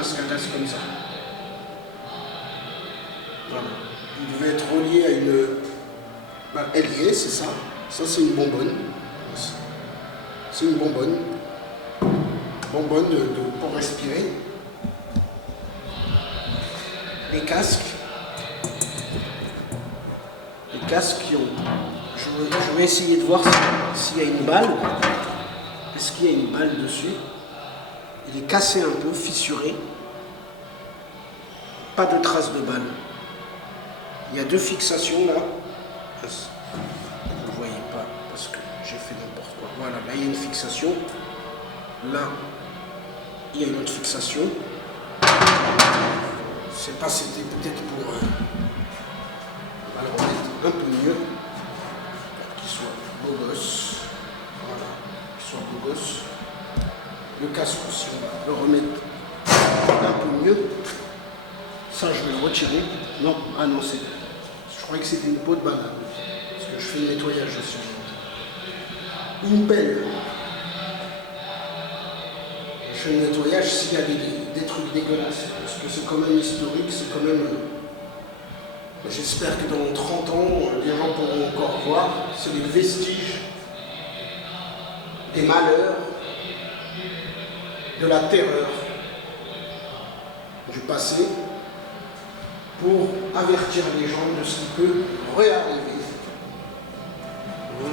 mascadas comme ça. Voilà. Il devait être relié à une... Bah, elle y est, c'est ça. Ça, c'est une bonbonne. C'est une bonbonne. Bonbonne pour respirer. Les casques. Les casques qui ont... Je vais essayer de voir s'il y a une balle. Est-ce qu'il y a une balle dessus? Il est cassé un peu, fissuré. Pas de traces de balle. Il y a deux fixations là. Vous ne voyez pas parce que j'ai fait n'importe quoi. Voilà, là il y a une fixation. Là, il y a une autre fixation. Je ne sais pas si c'était peut-être pour... on va le remettre un peu mieux. Pour qu'il soit beau gosse. Voilà, qu'il soit beau gosse. Le casque aussi, on va le remettre un peu mieux. Ça, je vais le retirer. Non, ah non, c'est... Je croyais que c'était une peau de banane. Parce que je fais le nettoyage aussi. Une pelle. Je fais le nettoyage s'il y a des trucs dégueulasses. Parce que c'est quand même historique, c'est quand même... J'espère que dans 30 ans, les gens pourront encore voir. C'est les vestiges des malheurs, de la terreur du passé, pour avertir les gens de ce qui peut réarriver.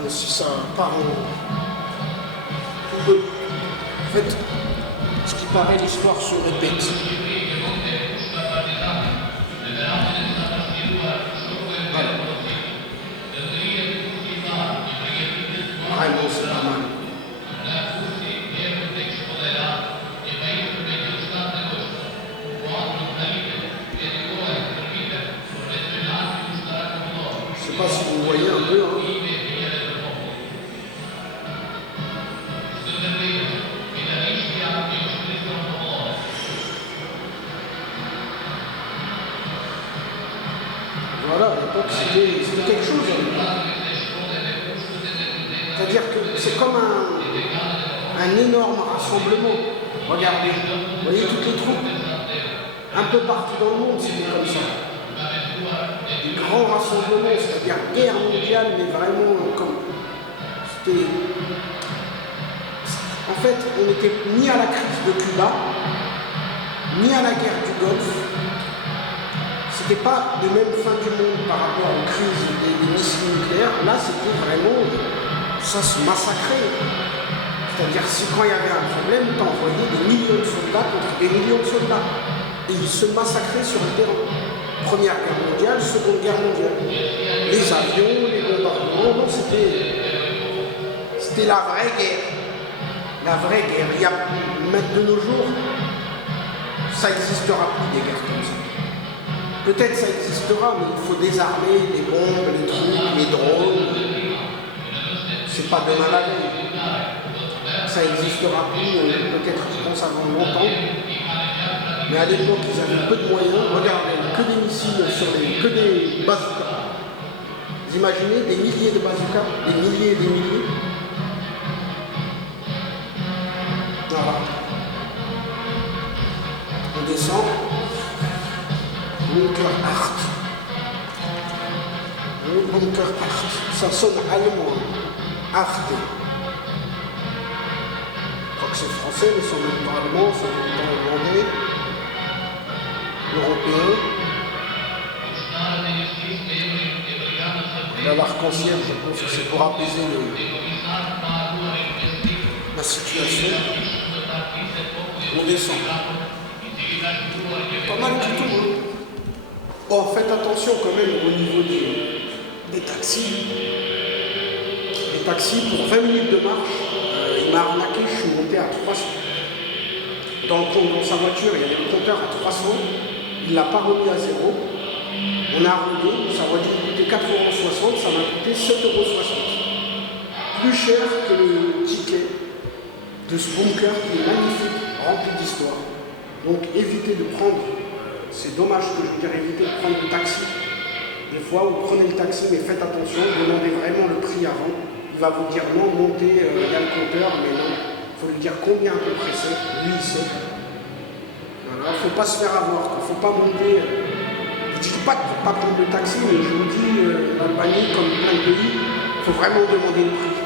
Si ça part en fait, ce qui paraît, l'histoire se répète. Voilà. Vraiment, c'est pas mal. Je ne sais pas si vous voyez un peu. Hein. Voilà, à l'époque c'était quelque chose. C'est-à-dire que c'est comme un énorme rassemblement. Regardez, vous voyez toutes les troupes. Un peu partout dans le monde, c'était comme ça. Des grands rassemblements, c'est-à-dire guerre mondiale, mais vraiment comme... C'était... En fait, on n'était ni à la crise de Cuba, ni à la guerre du Golfe. C'était pas de même fin du monde par rapport aux crises des missiles nucléaires. Là, c'était vraiment... Ça se massacrait. C'est-à-dire, si quand il y avait un problème, t'envoyais des millions de soldats contre des millions de soldats. Et ils se massacraient sur le terrain. Première guerre mondiale, seconde guerre mondiale. Les avions, les bombardements, non, c'était la vraie guerre. La vraie guerre. Il y a, même de nos jours, ça n'existera plus des guerres comme ça. Peut-être ça existera, mais il faut désarmer les bombes, les trucs, les drones. C'est pas demain la veille. Ça n'existera plus, peut-être je pense avant longtemps. Mais à l'époque, ils avaient peu de moyens. Regardez, que des missiles sur que des bazookas. Vous imaginez des milliers de bazookas, des milliers et des milliers. Voilà. On descend. Bunker 8. Bunker 8. Ça sonne allemand. Arte. Je crois que c'est français, mais ça ne sonne pas allemand, ça ne sonne pas hollandais. Européen. L'arc-en-ciel, je pense que c'est pour apaiser la situation. On descend. Pas mal du tout. Hein. Bon, faites attention quand même au niveau des taxis. Les taxis, pour 20 minutes de marche, il m'a arnaqué, je suis monté à 300. Dans sa voiture, il y avait le compteur à 300. Il ne l'a pas remis à 0. On a roulé, sa voiture coûtait 4,60 €, ça m'a coûté 7,60 €. Plus cher que le ticket de ce bunker qui est magnifique, rempli d'histoire. Donc évitez de prendre, c'est dommage que je veux dire, évitez de prendre le taxi. Des fois, vous prenez le taxi, mais faites attention, demandez vraiment le prix avant. Il va vous dire non, montez, il y a le compteur, mais non. Il faut lui dire combien à peu près c'est, lui il sait. Voilà, faut pas se faire avoir, il ne faut pas monter. Je ne dis pas qu'il ne faut pas prendre le taxi, mais je vous dis, l'Albanie, comme plein de pays, il faut vraiment demander le prix.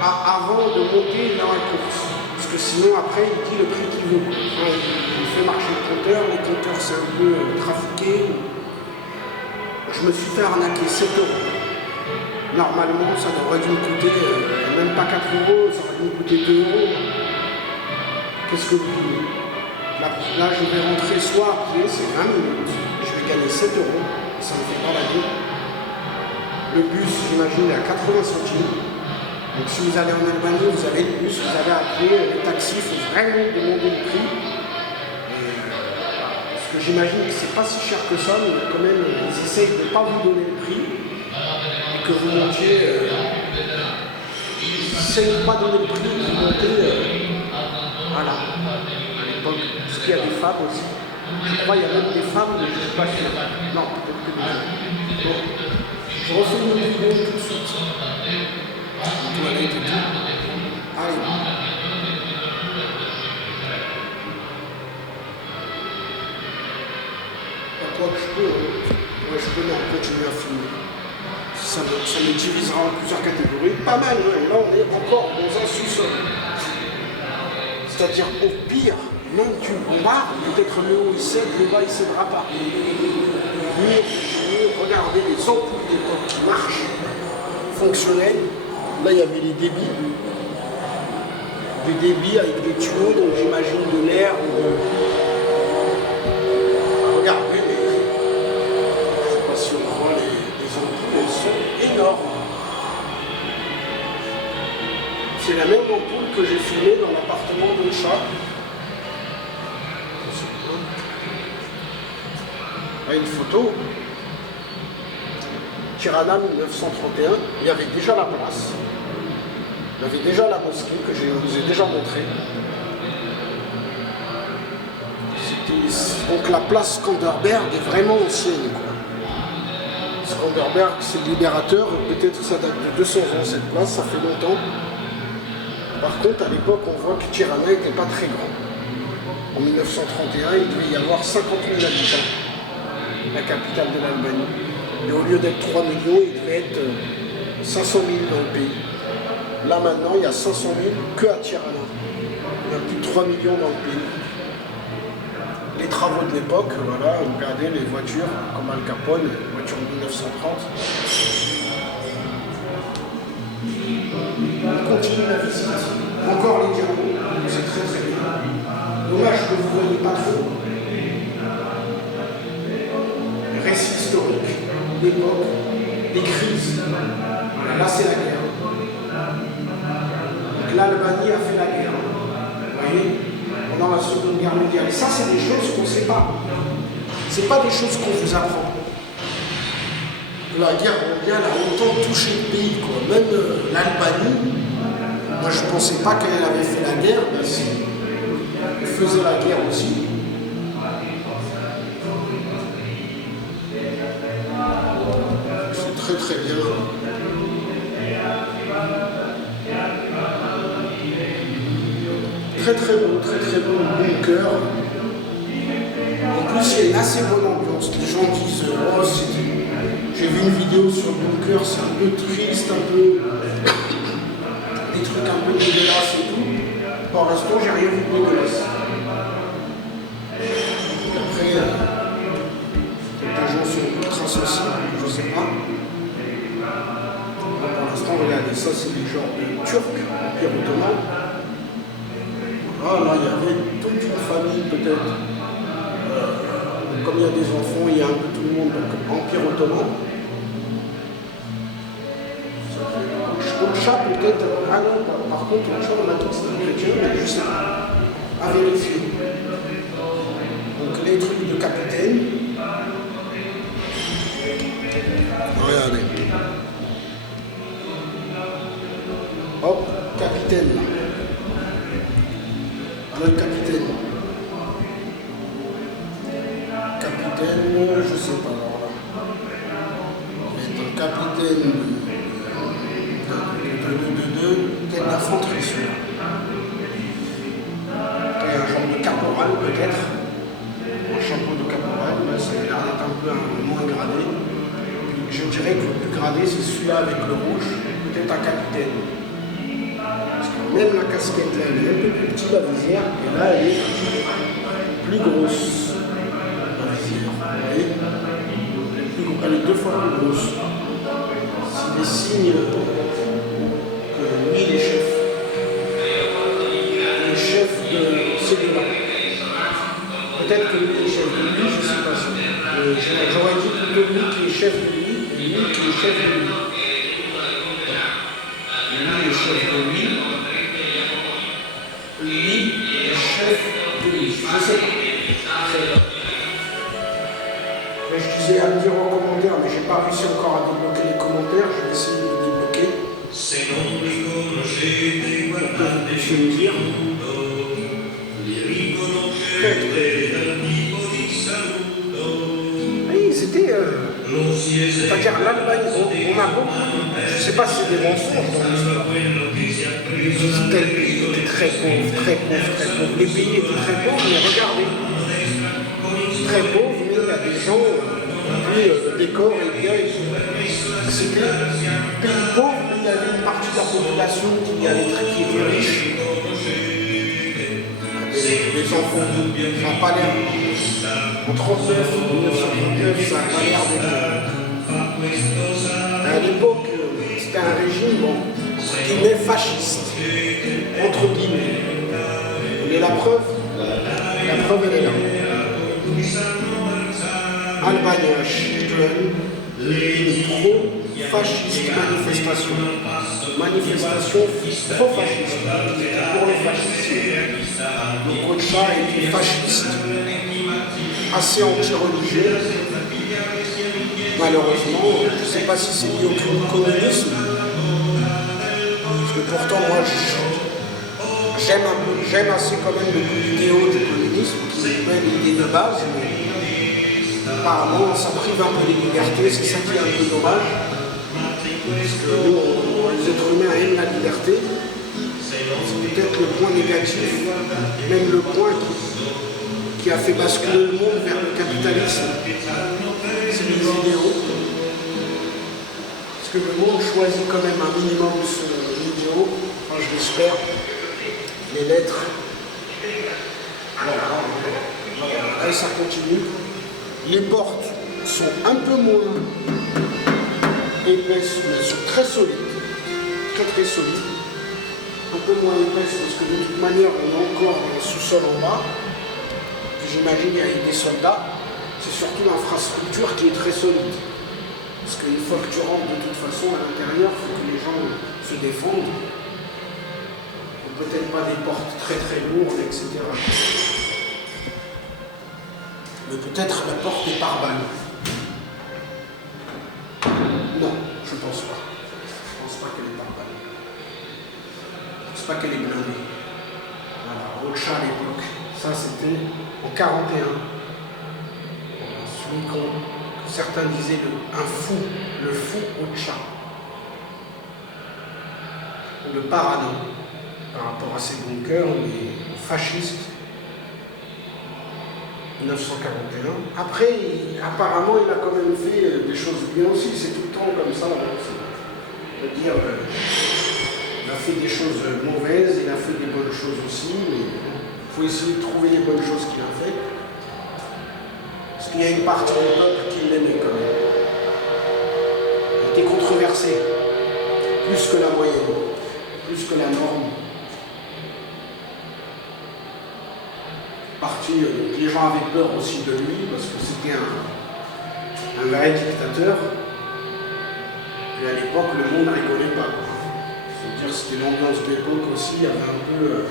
Avant de monter dans la course. Parce que sinon, après, il dit le prix qu'il veut. Enfin, il fait marcher le compteur, les compteurs c'est un peu trafiqué. Je me suis fait arnaquer 7 euros. Normalement, ça devrait dû me coûter même pas 4 euros, ça aurait dû me coûter 2 euros. Qu'est-ce que vous voulez? Là, je vais rentrer soit à pied, c'est 20 minutes, je vais gagner 7 euros, ça ne me fait pas la vie. Le bus, j'imagine, est à 80 centimes. Donc si vous allez en Albanie, vous avez le bus, vous allez à pied, le taxi, il faut vraiment demander le prix. Parce que j'imagine que c'est pas si cher que ça, mais quand même, ils essayent de ne pas vous donner le prix. Et que vous montiez, ils essayent de ne pas donner le prix, vous montez, voilà, à l'époque. Parce qu'il y a des femmes aussi. Je crois qu'il y a même des femmes, mais je ne suis pas sûr. Non, peut-être que des hommes. Bon. Je refais une vidéo tout de suite. Toilette et tout. Allez. Quoi que je peux, ouais, je peux continuer à filmer. Ça me divisera en plusieurs catégories. Pas mal, ouais. Là on est encore dans un sous-sol. C'est-à-dire au pire, même tu bombardes, peut-être le haut il cède, le bas il cédera pas. Regardez les ampoules d'époque qui marchent, fonctionnelles. Là, il y avait les débits. Des débits avec des tuyaux, donc j'imagine de l'air ou de... Regardez, je ne sais pas si on voit les ampoules, elles sont énormes. C'est la même ampoule que j'ai filmée dans l'appartement de chat. Là, une photo. Tirana 1931, il y avait déjà la place. Il y avait déjà la mosquée que je vous ai déjà montrée. Donc la place Skanderberg est vraiment ancienne, quoi. Skanderberg, c'est le libérateur, peut-être que ça date de 200 ans cette place, ça fait longtemps. Par contre, à l'époque, on voit que Tirana n'était pas très grand. En 1931, il devait y avoir 50 000 habitants, la capitale de l'Albanie. Et au lieu d'être 3 millions, il devait être 500 000 dans le pays. Là maintenant, il y a 500 000 que à Tirana. Il y a plus de 3 millions dans le pays. Les travaux de l'époque, voilà, regardez les voitures comme Al Capone, les voitures de 1930. On continue la visite. Encore les diamants, c'est très très bien. Dommage que vous ne voyez pas trop. Récit historique d'époque, des crises. Là, c'est la guerre. Donc l'Albanie a fait la guerre. Vous voyez, pendant la Seconde Guerre mondiale. Et ça, c'est des choses qu'on ne sait pas. Ce n'est pas des choses qu'on vous apprend. La guerre mondiale a longtemps touché le pays, quoi. Même l'Albanie, moi je ne pensais pas qu'elle avait fait la guerre, mais si. Elle faisait la guerre aussi. C'est très très bien. Très très bon bunker. En plus, il y a une assez bonne ambiance. Les gens disent oh, j'ai vu une vidéo sur le bunker, c'est un peu triste, un peu. Des trucs un peu dégueulasses et tout. Pour l'instant, j'ai rien vu de dégueulasse. Après, les gens sont ultra sensibles, je sais pas. Pour l'instant, regardez, ça c'est des genres de Turcs, Empire ottoman. Ah là, il y avait toute une famille peut-être. Comme il y a des enfants, il y a un peu tout le monde, donc Empire ottoman. Le chat peut-être. Ah non, par contre, le chat, on a dit que c'était chrétien, mais je sais pas. À vérifier. Donc les trucs de capitaine. Regardez. Hop, capitaine. Notre capitaine. Capitaine, je sais pas. Mais le capitaine peut-être d'infanterie, celui-là. Et un genre de caporal peut-être. je dirais que le plus gradé, c'est celui-là avec le rouge, peut-être un capitaine. Parce que même la casquette là, elle est un peu plus petite, la visière, et là, elle est plus grosse. La visière, elle est 2 fois plus grosse. C'est des signes que lui, il est chef. Il est chef de ces deux-là. Peut-être que lui est chef de lui, je ne sais pas si. J'aurais dit plutôt lui qui est chef de lui, et lui qui est chef de lui. Lui est chef de lui. Lui est chef de lui. Je ne sais pas. Mais je disais à me dire en commentaire, mais je n'ai pas réussi encore à débloquer les commentaires, je vais essayer de les débloquer. Pour que vous puissiez me dire. Oui, c'était. C'est-à-dire l'Allemagne, on a beaucoup. Je ne sais pas si c'est des mensonges dans l'histoire. Tel pays était très pauvre, très pauvre, très pauvre. Les pays étaient très pauvres, mais regardez. Très pauvres, mais il y a des gens qui le décor est bien. C'était un pays pauvre, mais il y avait une partie de la population qui était riche. Les enfants, ça n'a pas l'air. En 1939 et 1939, ça n'a pas l'air d'être. À l'époque, c'était un régime, bon, qui est fasciste, entre guillemets. Et la preuve, elle est là. Albania, Hitler, trop fasciste manifestation. Manifestation trop fasciste. Pour le fascisme. Le Kocha était fasciste. Assez anti-religieux. Malheureusement, je ne sais pas si c'est lié au communisme. Parce que pourtant, moi, j'aime assez quand même l'idéal du communisme, qui est l'idée de base, mais apparemment, ça prive un peu des libertés, c'est ça qui est un peu dommage. Parce que nous, les êtres humains aiment la liberté. C'est peut-être le point négatif, même le point qui a fait basculer le monde vers le capitalisme. C'est les idéaux. Parce que le monde choisit quand même un minimum son idéaux, enfin je l'espère, les lettres. Voilà. Et ça continue. Les portes sont un peu moins épaisses, mais sont très solides. Très très solides. Un peu moins épaisses parce que de toute manière on a encore un sous-sol en bas. J'imagine qu'il y a des soldats. C'est surtout l'infrastructure qui est très solide. Parce qu'une fois que tu rentres de toute façon à l'intérieur, il faut que les gens se défendent. Peut-être pas des portes très très lourdes, etc. Mais peut-être la porte est par balle. Non, je pense pas. Je pense pas qu'elle est par balle. Je pense pas qu'elle est blindée. Voilà, Rocha à l'époque. Ça c'était en 41. Celui que certains disaient un fou, le fou Rocha. Le parano par rapport à ces bunkers, les fascistes. 1941. Après, apparemment, il a quand même fait des choses bien aussi. C'est tout le temps comme ça. C'est-à-dire, il a fait des choses mauvaises, il a fait des bonnes choses aussi, mais il faut essayer de trouver les bonnes choses qu'il a faites. Parce qu'il y a une partie du peuple qui l'aimait quand même. Il était controversé, plus que la moyenne, plus que la norme. Les gens avaient peur aussi de lui parce que c'était un vrai dictateur. Et à l'époque, le monde ne rigolait pas. C'est-à-dire c'était l'ambiance de l'époque aussi, il y avait un peu.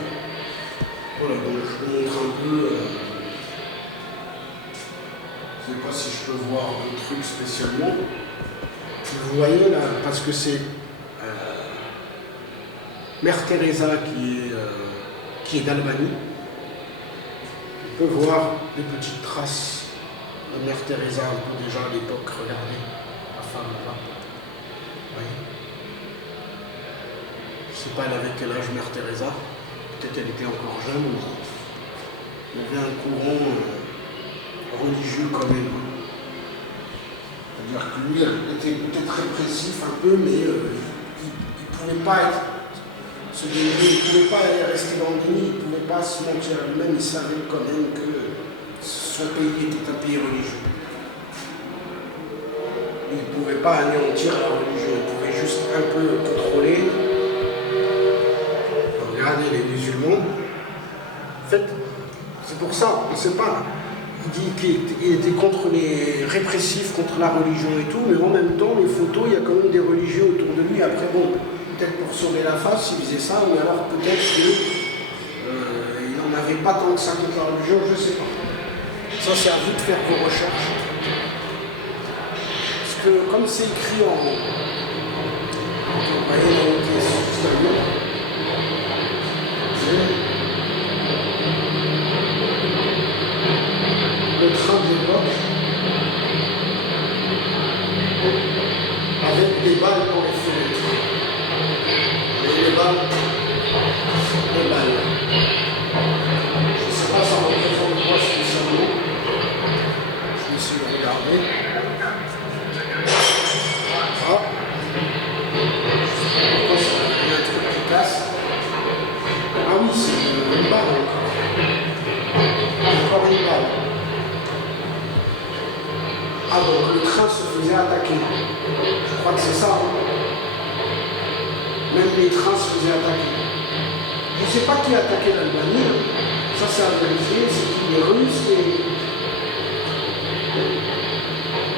Voilà, donc je vous montre un peu. Je ne sais pas si je peux voir le truc spécialement. Vous voyez là, parce que c'est Mère Teresa qui est d'Albanie. On peut voir des petites traces de Mère Teresa un peu déjà à l'époque. Regardez, la femme là. Vous voyez. Je ne sais pas elle avait quel âge Mère Teresa. Peut-être elle était encore jeune. Mais il y avait un courant religieux quand même. dire que lui était peut-être répressif un peu, mais il ne pouvait pas se dénier, il ne pouvait pas rester dans le déni, il ne pouvait pas se mentir à lui-même, il savait quand même que son pays était un pays religieux. Il ne pouvait pas anéantir la religion, il pouvait juste un peu contrôler. Regardez les musulmans. En fait, c'est pour ça, on ne sait pas. Il dit qu'il était contre les répressifs, contre la religion et tout, mais en même temps, les photos, il y a quand même des religieux autour de lui. Après, bon, peut-être pour sauver la face, il faisait ça, mais alors peut-être qu'il n'en avait pas tant que ça contre la religion, je ne sais pas. Ça, c'est à vous de faire vos recherches. Parce que, comme c'est écrit en... Vous voyez, le train de l'époque, avec des balles dans les fenêtres. Et les balles, je ne sais pas ça représente quoi spécialement. Je me suis regardé. Ah. Pourquoi ça, il y a un truc qui casse. Ah oui, c'est une balle encore. Encore une balle. Ah donc le train se faisait attaquer. Je crois que c'est ça. Hein. Même les trains se faisaient attaquer. Je ne sais pas qui a attaqué l'Albanie. Ça c'est à vérifier. C'est les Russes et...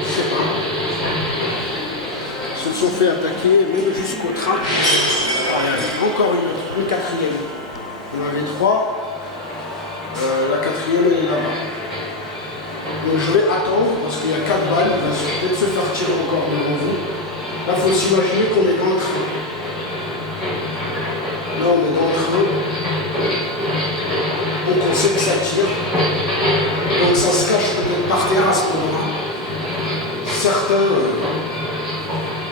Je ne sais pas. Ils se sont fait attaquer, même jusqu'au train. Encore une quatrième. Il y en avait 3. La quatrième elle est là-bas. Donc je vais attendre parce qu'il y a 4 balles, il va peut-être se faire tirer encore devant vous. Là, il faut s'imaginer qu'on est dans le train. Là, on est dans le train. Donc on sait que ça tire. Donc ça se cache peut-être par terre à ce moment-là.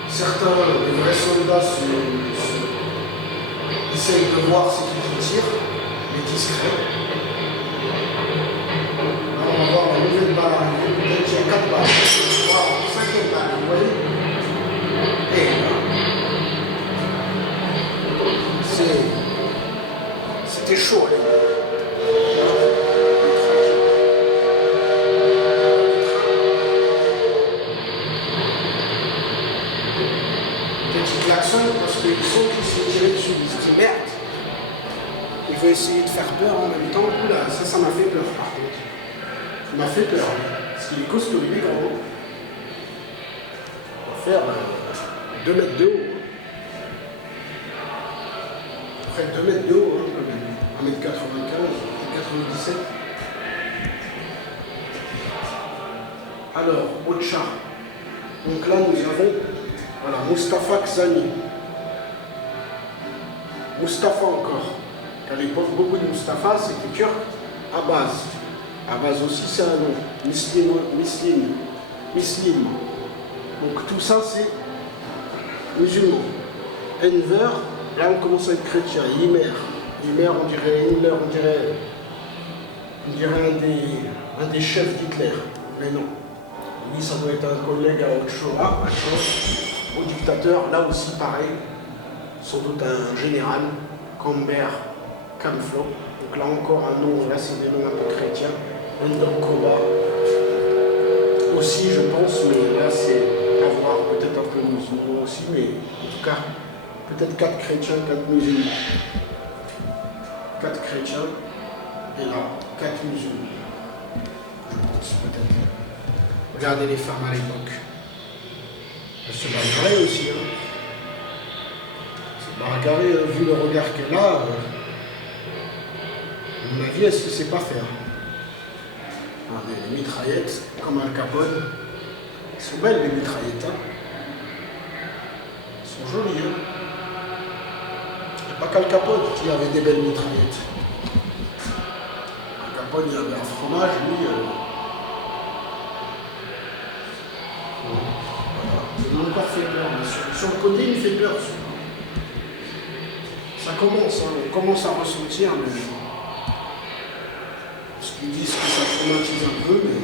Certains des vrais soldats essayent de voir ce qu'ils tirent, mais discrets. On va voir la nouvelle balle arriver, peut-être qu'il y a 4 balles. Voilà, 5e balle, vous voyez. Et là, c'était chaud. Peut-être qu'il klaxonne parce qu'ils sont qui s'est tiré dessus. Ils se disent merde. Il veut essayer de faire peur en même temps. Oula, ça m'a fait peur par contre. Il m'a fait peur, parce qu'il est costaud, il est grand. On va faire 2 mètres de haut. Près de 2 mètres de haut, hein, quand même. 1m95, 97. Alors, Ocha. Donc là, nous avons voilà, Mustafa Kzani. Mustafa encore. À l'époque, beaucoup de Mustafa, c'était turc. Abbas. Abbas aussi, c'est un nom. Muslim. Donc tout ça, c'est musulman. Enver, là on commence à être chrétien. Ymer, on dirait Himmler, on dirait un des chefs d'Hitler. Mais non. Lui, ça doit être un collègue à Ochoa, au dictateur. Là aussi, pareil. Sans doute un général, Camber, Camflo. Donc là encore un nom, là c'est des noms un peu chrétiens. Koba aussi je pense, mais là c'est à voir, peut-être un peu musulman aussi, mais en tout cas peut-être 4 chrétiens, 4 musulmans. 4 chrétiens et là 4 musulmans. Je pense peut-être. Regardez les femmes à l'époque. Elles se bagarraient aussi. Hein. Se bagarraient, vu le regard qu'elle a. À mon avis, elle ne sait pas faire. Les mitraillettes, comme Al Capone. Elles sont belles les mitraillettes. Hein. Elles sont jolies. Hein. Il n'y a pas qu'Al Capone qui avait des belles mitraillettes. Al Capone, il avait un fromage, lui. Voilà. Il m'a encore fait peur, bien sûr. Sur le côté, il me fait peur. Ça commence, hein. On commence à ressentir. Ils disent que ça traumatise un peu, mais...